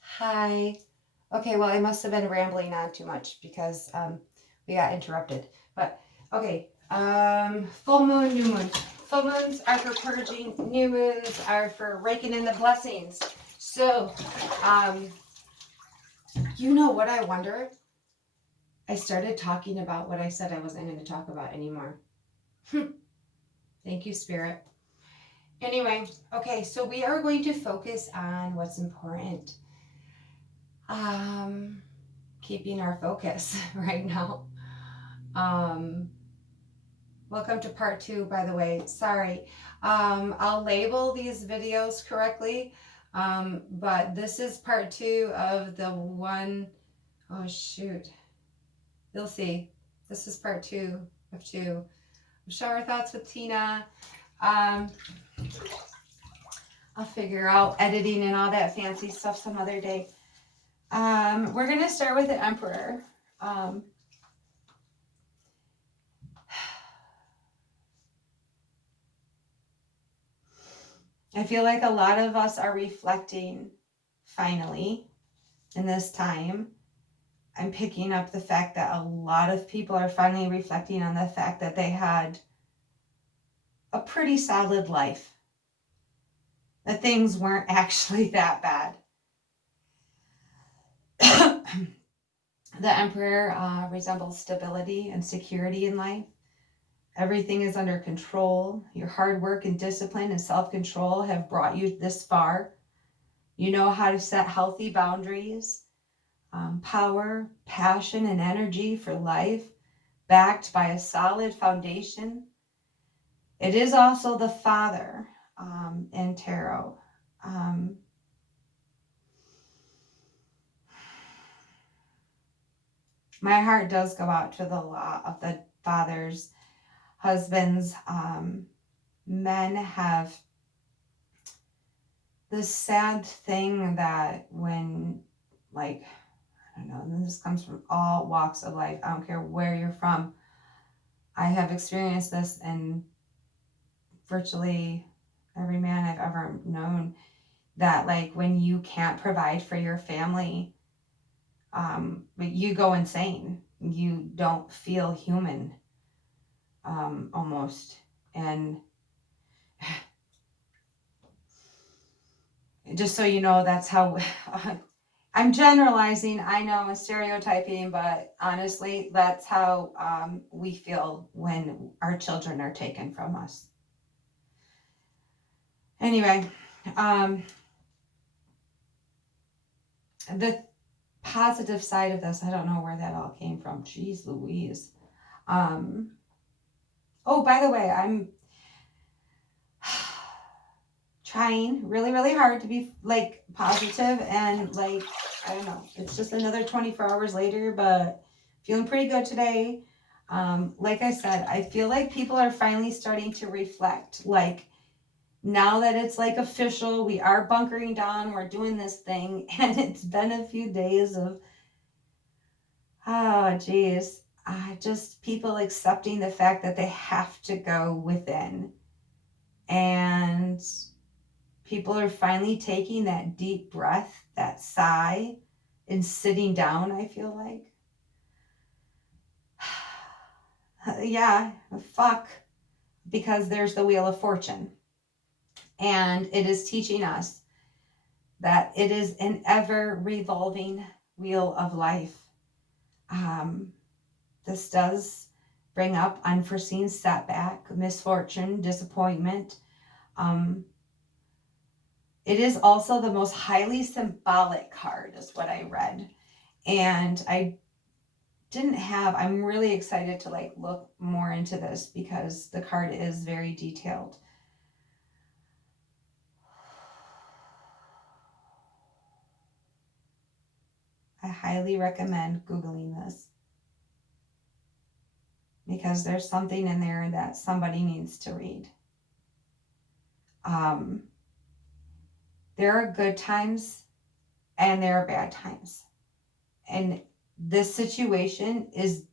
Hi. Okay, well, I must have been rambling on too much because we got interrupted. But okay, full moon, new moon. Full moons are for purging. New moons are for raking in the blessings. So, um, you know what I wonder? I started talking about what I said I wasn't going to talk about anymore. Thank you, Spirit. Anyway, okay, so we are going to focus on what's important. Um, Keeping our focus right now. Um, Welcome to part 2, by the way. Sorry. I'll label these videos correctly, but this is part 2 of the one. Oh, shoot. You'll see. This is part 2 of 2. Shower Thoughts with Tina. Um, I'll figure out editing and all that fancy stuff some other day. We're going to start with the Emperor. I feel like a lot of us are reflecting finally in this time. I'm picking up the fact that a lot of people are finally reflecting on the fact that they had a pretty solid life, that things weren't actually that bad. The Emperor resembles stability and security in life. Everything is under control. Your hard work and discipline and self-control have brought you this far. You know how to set healthy boundaries. Power, passion, and energy for life, backed by a solid foundation. It is also the Father in tarot. My heart does go out to the lot of the fathers, husbands. Men have this sad thing that when, like, I don't know, and this comes from all walks of life. I don't care where you're from. I have experienced this in virtually every man I've ever known, that like when you can't provide for your family, you go insane. You don't feel human, almost. And just so you know, that's how I'm generalizing. I know I'm stereotyping, but honestly, that's how we feel when our children are taken from us. Anyway, the positive side of this, I don't know where that all came from. Jeez Louise. Oh, by the way, I'm trying really, really hard to be like positive and like, I don't know, it's just another 24 hours later, but feeling pretty good today. Like I said, I feel like people are finally starting to reflect. Like now that it's like official, we are bunkering down, we're doing this thing, and it's been a few days of, oh, geez, just people accepting the fact that they have to go within. And people are finally taking that deep breath, that sigh, and sitting down, I feel like. Yeah, fuck. Because there's the Wheel of Fortune. And it is teaching us that it is an ever revolving wheel of life. This does bring up unforeseen setback, misfortune, disappointment. It is also the most highly symbolic card, is what I read. And I'm really excited to like look more into this because the card is very detailed. I highly recommend Googling this because there's something in there that somebody needs to read. There are good times and there are bad times. And this situation is,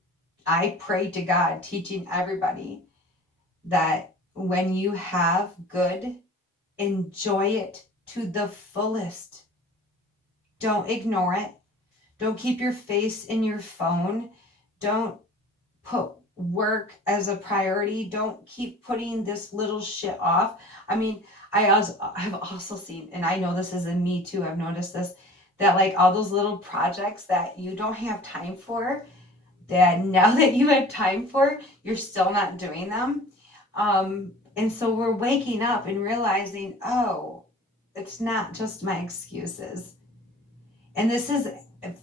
I pray to God, teaching everybody that when you have good, enjoy it to the fullest. Don't ignore it. Don't keep your face in your phone. Don't put work as a priority. Don't keep putting this little shit off. I mean, I've also seen, and I know this is in me too, I've noticed this, that like all those little projects that you don't have time for, that now that you have time for, you're still not doing them. And so we're waking up and realizing, oh, it's not just my excuses. And this is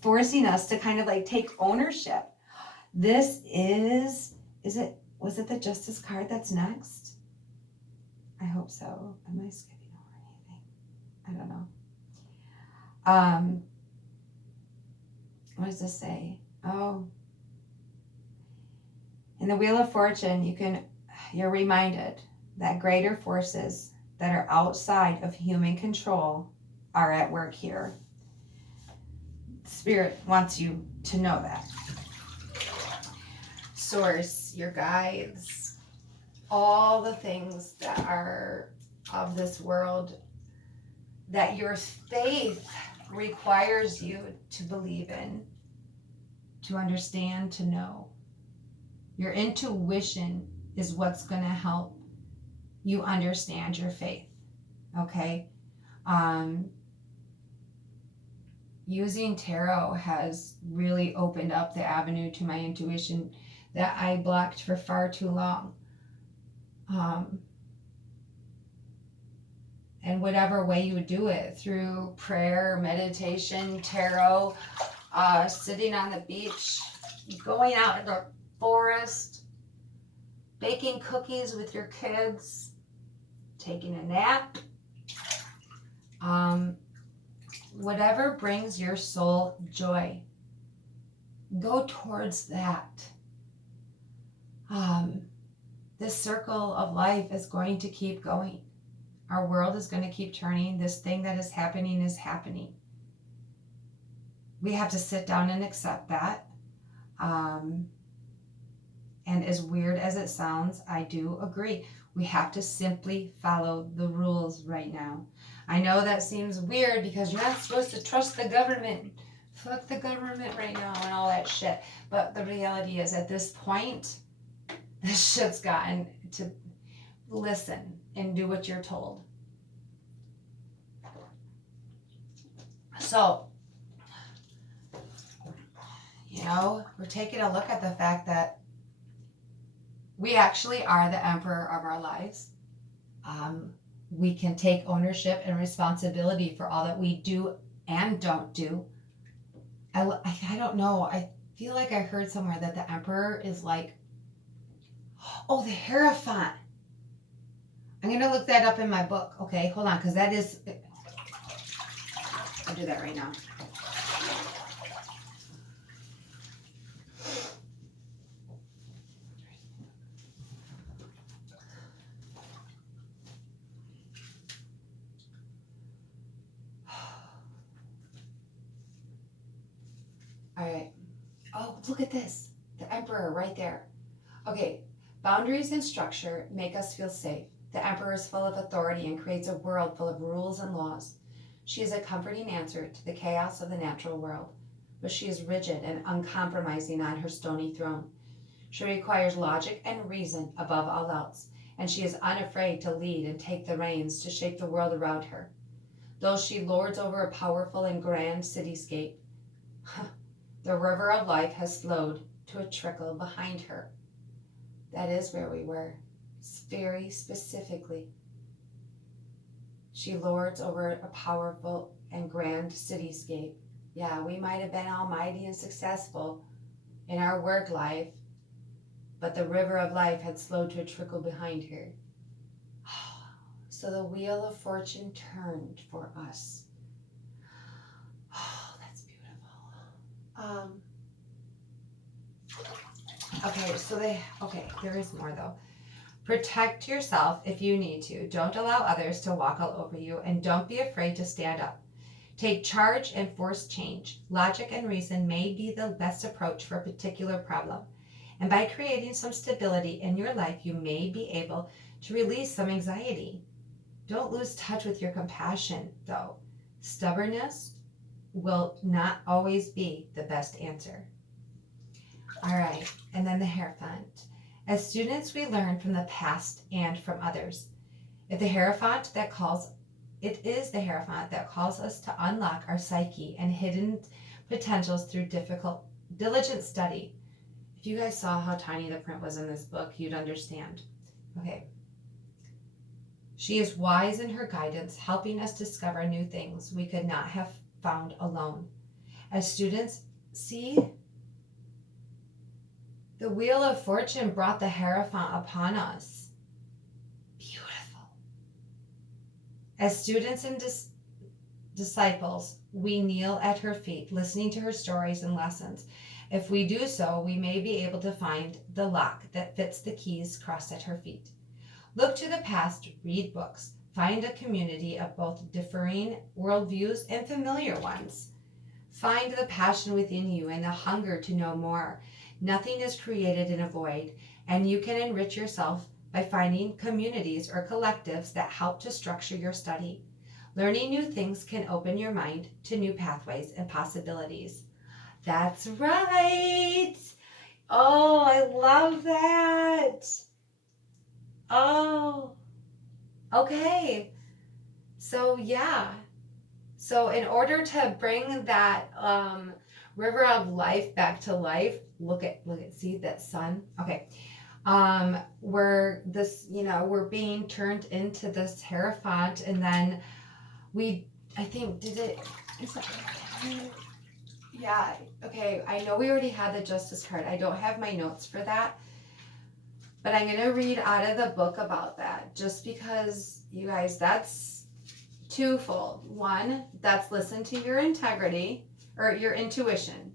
forcing us to kind of like take ownership. This was it the justice card that's next? I hope so. Am I skipping over anything? I don't know. What does this say? Oh, in the Wheel of Fortune, you're reminded that greater forces that are outside of human control are at work here. Spirit wants you to know that. Source, your guides, all the things that are of this world that your faith requires you to believe in, to understand, to know. Your intuition is what's going to help you understand your faith. Okay? Using tarot has really opened up the avenue to my intuition that I blocked for far too long. And whatever way you do it, through prayer, meditation, tarot, sitting on the beach, going out in the forest, baking cookies with your kids, taking a nap, whatever brings your soul joy, go towards that. This circle of life is going to keep going. Our world is going to keep turning. This thing that is happening is happening. We have to sit down and accept that. And as weird as it sounds, I do agree. We have to simply follow the rules right now. I know that seems weird because you're not supposed to trust the government. Fuck the government right now and all that shit. But the reality is, at this point, this shit's gotten to listen and do what you're told. So, we're taking a look at the fact that we actually are the emperor of our lives. We can take ownership and responsibility for all that we do and don't do. I don't know. I feel like I heard somewhere that the emperor is like, oh, the Hierophant. I'm going to look that up in my book. Okay, hold on, because that is... I'll do that right now. All right. Oh, look at this. The emperor right there. Okay. Boundaries and structure make us feel safe. The emperor is full of authority and creates a world full of rules and laws. She is a comforting answer to the chaos of the natural world, but she is rigid and uncompromising on her stony throne. She requires logic and reason above all else, and she is unafraid to lead and take the reins to shape the world around her. Though she lords over a powerful and grand cityscape, the river of life has slowed to a trickle behind her. That is where we were, very specifically. She lords over a powerful and grand cityscape. Yeah, we might have been almighty and successful in our work life, but the river of life had slowed to a trickle behind her. So the wheel of fortune turned for us. Oh, that's beautiful. Okay, there is more though. Protect yourself if you need to. Don't allow others to walk all over you, and don't be afraid to stand up. Take charge and force change. Logic and reason may be the best approach for a particular problem. And by creating some stability in your life, you may be able to release some anxiety. Don't lose touch with your compassion, though. Stubbornness will not always be the best answer. All right, and then the Hierophant. As students, we learn from the past and from others. It is the Hierophant that calls us to unlock our psyche and hidden potentials through diligent study. If you guys saw how tiny the print was in this book, you'd understand. Okay. She is wise in her guidance, helping us discover new things we could not have found alone. As students, see, the Wheel of Fortune brought the Hierophant upon us. Beautiful. As students and disciples, we kneel at her feet, listening to her stories and lessons. If we do so, we may be able to find the lock that fits the keys crossed at her feet. Look to the past, read books, find a community of both differing worldviews and familiar ones. Find the passion within you and the hunger to know more. Nothing is created in a void, and you can enrich yourself by finding communities or collectives that help to structure your study. Learning new things can open your mind to new pathways and possibilities. That's right. Oh, I love that. Oh, okay. So yeah. So in order to bring that river of life back to life, look at see that sun. Okay. We're being turned into this Hierophant, and then yeah, okay, I know we already had the Justice card. I don't have my notes for that, but I'm going to read out of the book about that, just because, you guys, that's twofold. One, that's listen to your integrity or your intuition,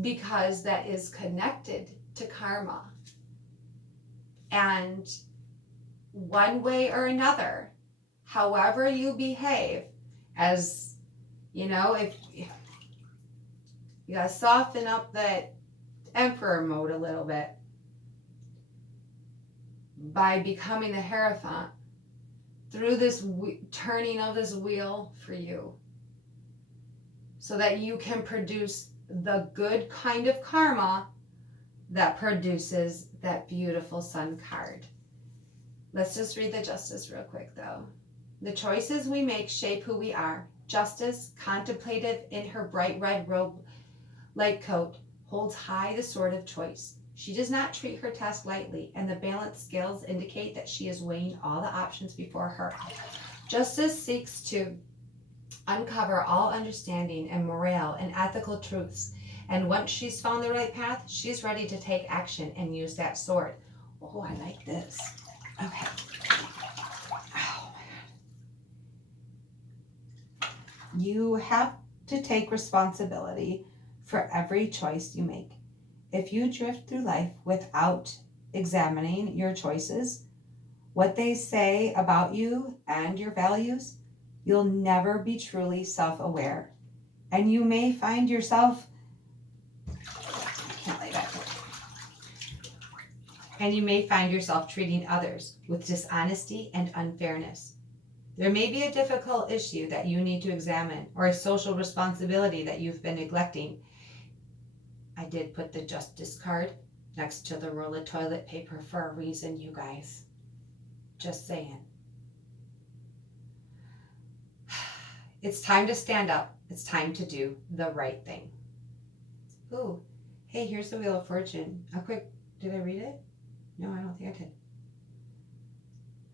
because that is connected to karma. And one way or another, however you behave, as you know, if you gotta soften up that emperor mode a little bit by becoming the Hierophant through this turning of this wheel for you, so that you can produce the good kind of karma that produces that beautiful sun card. Let's just read the Justice real quick though. The choices we make shape who we are. Justice, contemplative in her bright red robe like coat, holds high the sword of choice. She does not treat her task lightly, and the balanced scales indicate that she is weighing all the options before her. Justice seeks to uncover all understanding and morale and ethical truths, and once she's found the right path, she's ready to take action and use that sword. Oh, I like this. Okay. Oh my God. You have to take responsibility for every choice you make. If you drift through life without examining your choices, what they say about you and your values, you'll never be truly self-aware. And you may find yourself treating others with dishonesty and unfairness. There may be a difficult issue that you need to examine, or a social responsibility that you've been neglecting. I did put the Justice card next to the roll of toilet paper for a reason, you guys. Just saying. It's time to stand up. It's time to do the right thing. Ooh, hey, here's the Wheel of Fortune. Did I read it? No, I don't think I did.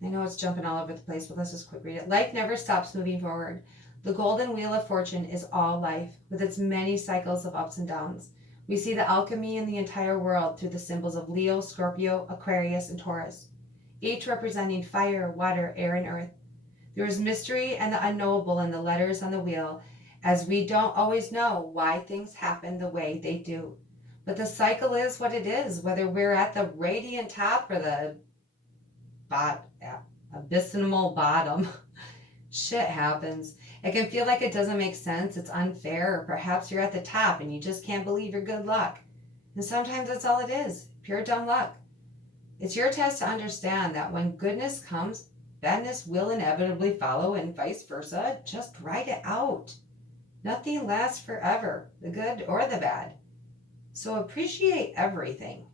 I know it's jumping all over the place, but let's just quick read it. Life never stops moving forward. The golden Wheel of Fortune is all life, with its many cycles of ups and downs. We see the alchemy in the entire world through the symbols of Leo, Scorpio, Aquarius, and Taurus, each representing fire, water, air, and earth. There is mystery and the unknowable in the letters on the wheel, as we don't always know why things happen the way they do. But the cycle is what it is, whether we're at the radiant top or the abysmal bottom. Shit happens. It can feel like it doesn't make sense, it's unfair, or perhaps you're at the top and you just can't believe your good luck. And sometimes that's all it is, pure dumb luck. It's your task to understand that when goodness comes, badness will inevitably follow, and vice versa. Just ride it out. Nothing lasts forever, the good or the bad. So appreciate everything.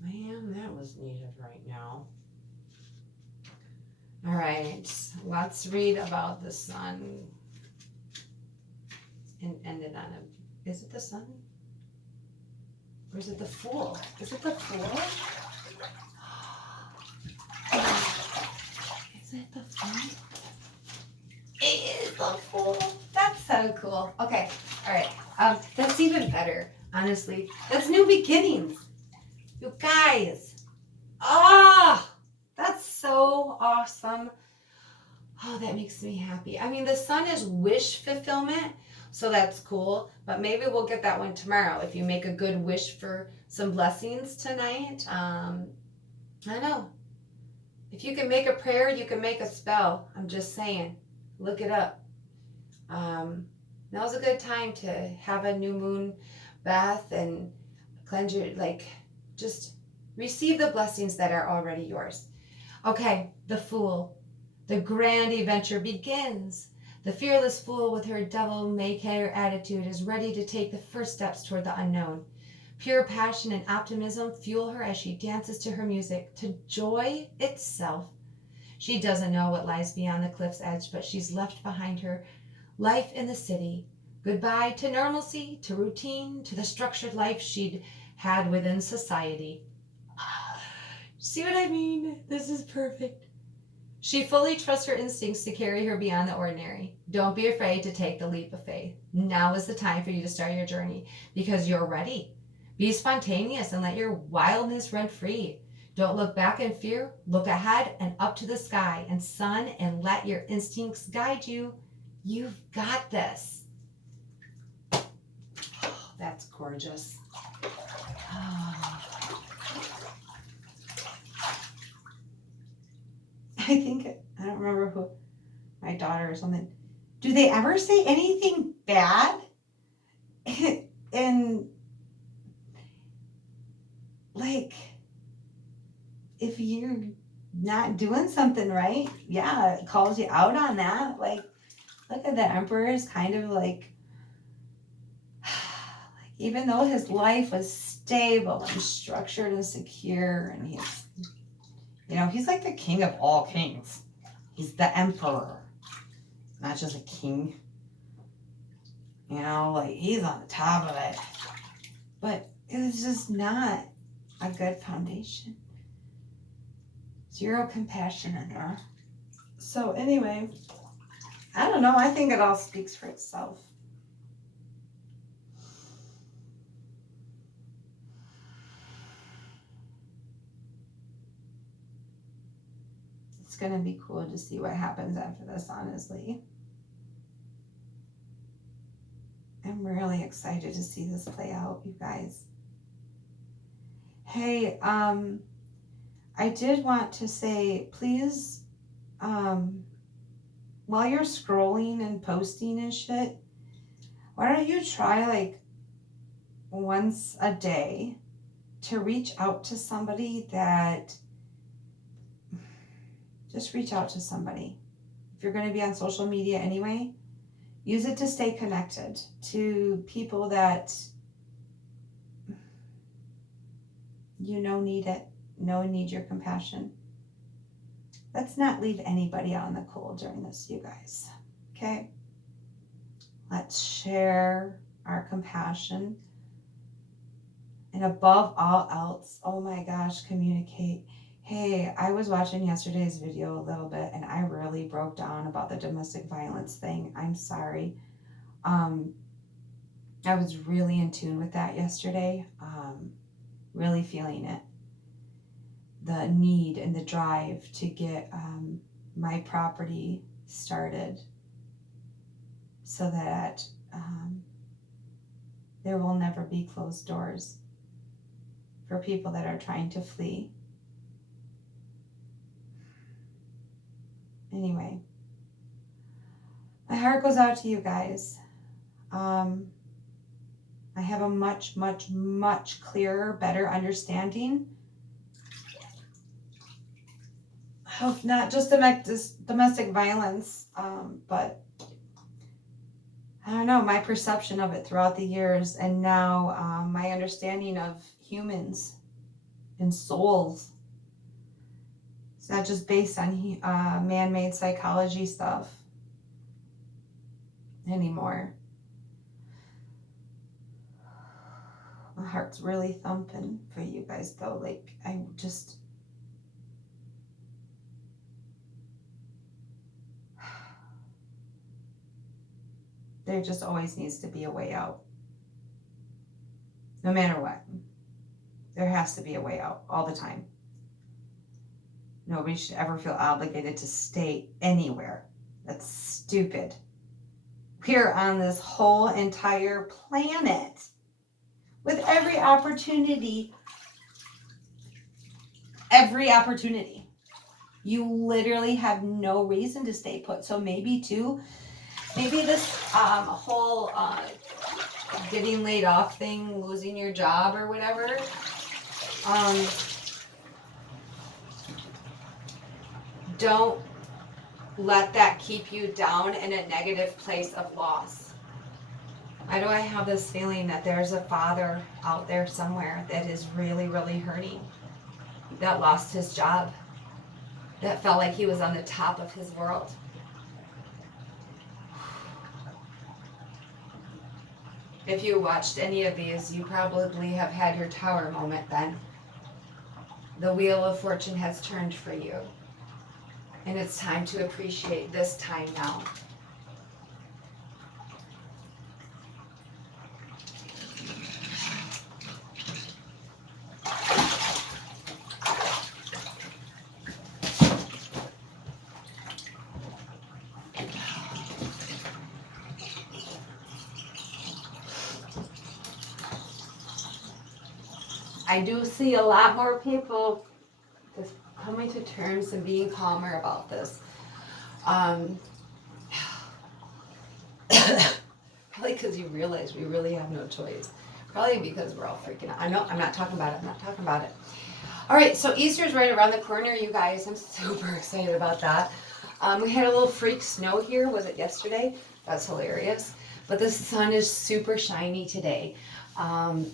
Man, that was needed right now. All right, let's read about the sun and end it on a. Is it the sun? Or is it the Fool? Is it the Fool? Is it the Fool? It is the Fool. That's so cool. Okay, all right. That's even better, honestly. That's new beginnings. You guys. Ah, that's so awesome. Oh, that makes me happy. I mean, the sun is wish fulfillment, so that's cool. But maybe we'll get that one tomorrow if you make a good wish for some blessings tonight. I know. If you can make a prayer, you can make a spell. I'm just saying. Look it up. Now's a good time to have a new moon bath and cleanse your, just receive the blessings that are already yours. Okay, the Fool. The grand adventure begins. The fearless fool with her devil-may-care attitude is ready to take the first steps toward the unknown. Pure passion and optimism fuel her as she dances to her music, to joy itself. She doesn't know what lies beyond the cliff's edge, but she's left behind her life in the city. Goodbye to normalcy, to routine, to the structured life she'd had within society. See what I mean? This is perfect. She fully trusts her instincts to carry her beyond the ordinary. Don't be afraid to take the leap of faith. Now is the time for you to start your journey because you're ready. Be spontaneous and let your wildness run free. Don't look back in fear. Look ahead and up to the sky and sun and let your instincts guide you. You've got this. Oh, that's gorgeous. Oh. I don't remember who, my daughter or something. Do they ever say anything bad? And if you're not doing something right, yeah, it calls you out on that. Look at the emperor is kind of even though his life was stable and structured and secure, and he's like the king of all kings. He's the emperor, not just a king. He's on the top of it. But it was just not a good foundation. Zero compassion in there. So anyway, I don't know. I think it all speaks for itself. It's going to be cool to see what happens after this, honestly. I'm really excited to see this play out, you guys. Hey, I did want to say, please, while you're scrolling and posting and shit, why don't you try once a day to reach out to somebody just reach out to somebody. If you're going to be on social media anyway, use it to stay connected to people that need it, need your compassion. Let's not leave anybody out in the cold during this, you guys. Okay? Let's share our compassion. And above all else, oh my gosh, communicate. Hey, I was watching yesterday's video a little bit and I really broke down about the domestic violence thing. I'm sorry. I was really in tune with that yesterday. Really feeling it. The need and the drive to get my property started so that there will never be closed doors for people that are trying to flee. Anyway, my heart goes out to you guys. I have a much, much, much clearer, better understanding of not just domestic violence, but I don't know, my perception of it throughout the years, and now my understanding of humans and souls. It's not just based on man-made psychology stuff anymore. My heart's really thumping for you guys, though. Like, I just... There just always needs to be a way out. No matter what. There has to be a way out all the time. Nobody should ever feel obligated to stay anywhere. That's stupid. We're on this whole entire planet with every opportunity. You literally have no reason to stay put. So maybe this whole getting laid off thing, losing your job or whatever, don't let that keep you down in a negative place of loss. Why do I have this feeling that there's a father out there somewhere that is really, really hurting, that lost his job, that felt like he was on the top of his world? If you watched any of these, you probably have had your tower moment then. The wheel of fortune has turned for you. And it's time to appreciate this time now. I do see a lot more people just coming to terms and being calmer about this. Probably because you realize we really have no choice. Probably because we're all freaking out. I know, I'm not talking about it. All right, so Easter's right around the corner, you guys. I'm super excited about that. We had a little freak snow here. Was it yesterday? That's hilarious. But the sun is super shiny today.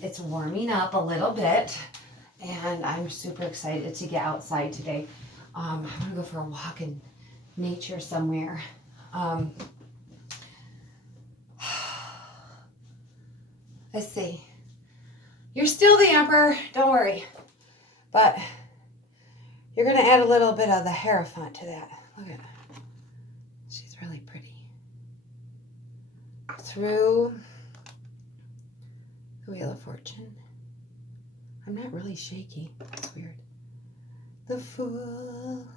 It's warming up a little bit, and I'm super excited to get outside today. I'm gonna go for a walk in nature somewhere. Let's see. You're still the Emperor, don't worry. But you're gonna add a little bit of the Hierophant to that. Look at her. She's really pretty. Through the Wheel of Fortune. I'm not really shaky. That's weird. The Fool.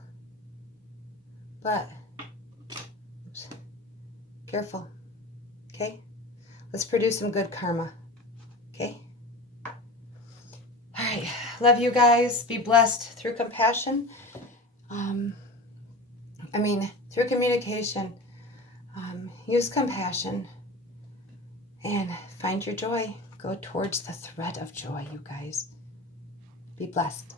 But, oops. Careful. Okay? Let's produce some good karma. Okay? All right. Love you guys. Be blessed through compassion. Through communication. Use compassion. And find your joy. Go towards the thread of joy, you guys. Be blessed.